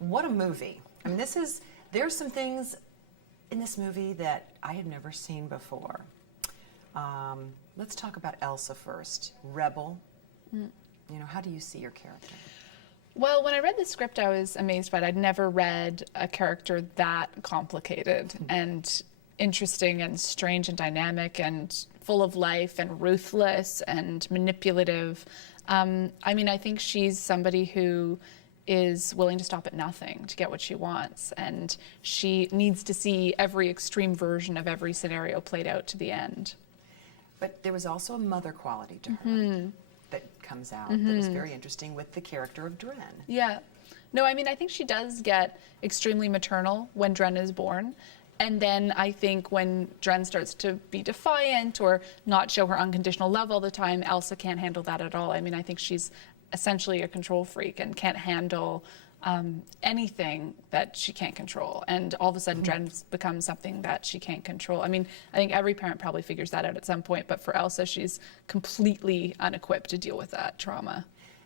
What a movie. I mean, there's some things in this movie that I had never seen before. Let's talk about Elsa first. Rebel. You know, how do you see your character? Well, when I read the script, I was amazed by it. I'd never read a character that complicated and interesting and strange and dynamic and full of life and ruthless and manipulative. I mean, I think she's somebody who is willing to stop at nothing to get what she wants, and she needs to see every extreme version of every scenario played out to the end. But there was also a mother quality to her that comes out that is very interesting with the character of Dren. Yeah. No, I mean, I think she does get extremely maternal when Dren is born. And then I think when Dren starts to be defiant or not show her unconditional love all the time, Elsa can't handle that at all. I mean, I think she's essentially a control freak and can't handle anything that she can't control. And all of a sudden, Dren becomes something that she can't control. I mean, I think every parent probably figures that out at some point, but for Elsa, she's completely unequipped to deal with that trauma.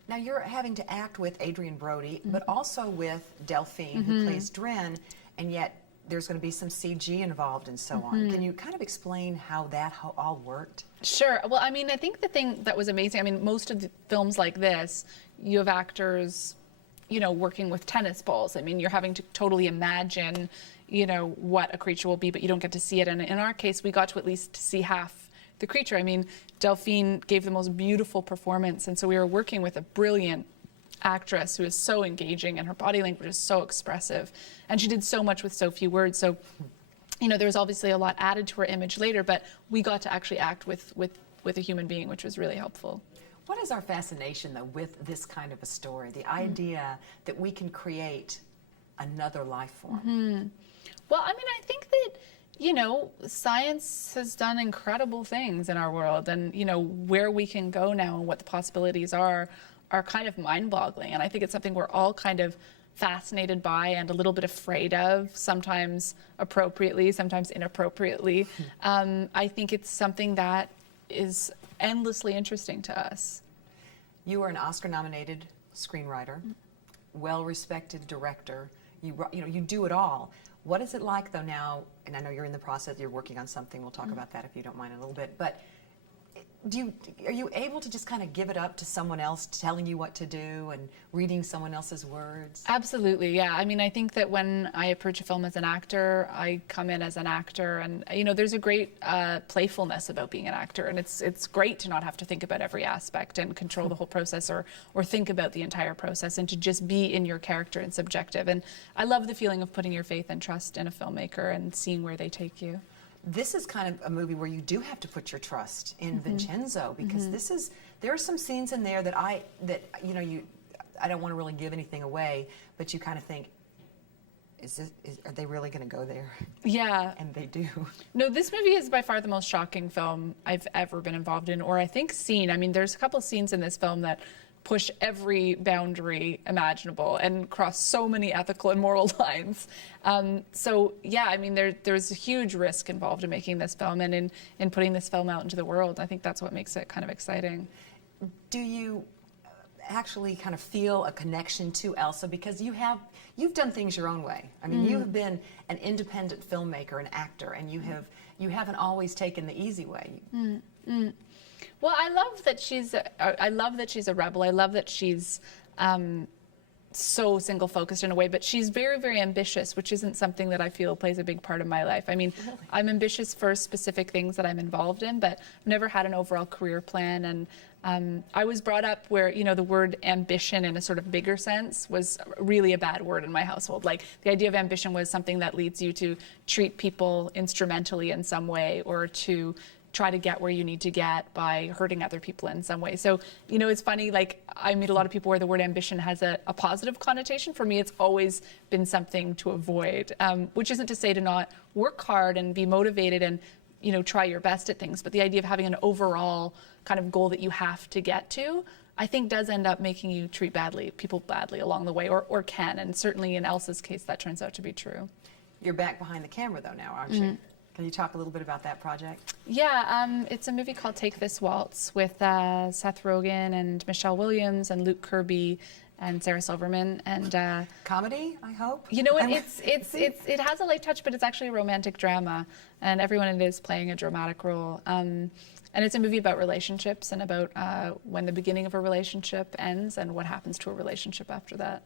Now, you're having to act with Adrian Brody, but also with Delphine, who plays Dren, and yet there's going to be some CG involved and so on. Can you kind of explain how that all worked? Sure. Well, I mean, I think the thing that was amazing, I mean, most of the films like this, you have actors, you know, working with tennis balls. I mean, you're having to totally imagine, you know, what a creature will be, but you don't get to see it. And in our case, we got to at least see half the creature. I mean, Delphine gave the most beautiful performance, and so we were working with a brilliant actress who is so engaging, and her body language is so expressive, and she did so much with so few words. So, you know, there was obviously a lot added to her image later, but we got to actually act with a human being, which was really helpful. What is our fascination, though, with this kind of a story? The idea that we can create another life form. Well, I mean, I think that, you know, science has done incredible things in our world, and, you know, where we can go now and what the possibilities are kind of mind-boggling. And I think it's something we're all kind of fascinated by and a little bit afraid of, sometimes appropriately, sometimes inappropriately. I think it's something that is endlessly interesting to us. You are an Oscar-nominated screenwriter, well-respected director. You know, you do it all. What is it like, though, now, and I know you're in the process, you're working on something, we'll talk about that if you don't mind a little bit, but are you able to just kind of give it up to someone else telling you what to do and reading someone else's words? Absolutely, yeah. I mean, I think that when I approach a film as an actor, I come in as an actor, and, you know, there's a great playfulness about being an actor, and it's great to not have to think about every aspect and control the whole process or think about the entire process, and to just be in your character and subjective. And I love the feeling of putting your faith and trust in a filmmaker and seeing where they take you. This is kind of a movie where you do have to put your trust in Vincenzo, because there are some scenes in there that I don't want to really give anything away, but you kind of think, are they really going to go there? Yeah. And they do. No, this movie is by far the most shocking film I've ever been involved in, or I think seen. I mean, there's a couple of scenes in this film that push every boundary imaginable and cross so many ethical and moral lines. So yeah, I mean, there's a huge risk involved in making this film and in putting this film out into the world. I think that's what makes it kind of exciting. Do you actually kind of feel a connection to Elsa, because you've done things your own way? I mean, you have been an independent filmmaker, an actor, and you haven't always taken the easy way. Well, I love that she's a rebel. I love that she's so single-focused in a way, but she's very, very ambitious, which isn't something that I feel plays a big part of my life. I mean, I'm ambitious for specific things that I'm involved in, but I've never had an overall career plan. And I was brought up where, you know, the word ambition in a sort of bigger sense was really a bad word in my household. Like, the idea of ambition was something that leads you to treat people instrumentally in some way, or to try to get where you need to get by hurting other people in some way. So, you know, it's funny, like, I meet a lot of people where the word ambition has a positive connotation. For me, it's always been something to avoid, which isn't to say to not work hard and be motivated and, you know, try your best at things. But the idea of having an overall kind of goal that you have to get to, I think does end up making you treat people badly along the way, or can. And certainly in Elsa's case, that turns out to be true. You're back behind the camera, though, now, aren't you? Can you talk a little bit about that project? Yeah, it's a movie called Take This Waltz with Seth Rogen and Michelle Williams and Luke Kirby. and Sarah Silverman, and Comedy, I hope. you know what? It has a light touch, but it's actually a romantic drama, and everyone in it is playing a dramatic role. And it's a movie about relationships and about when the beginning of a relationship ends and what happens to a relationship after that.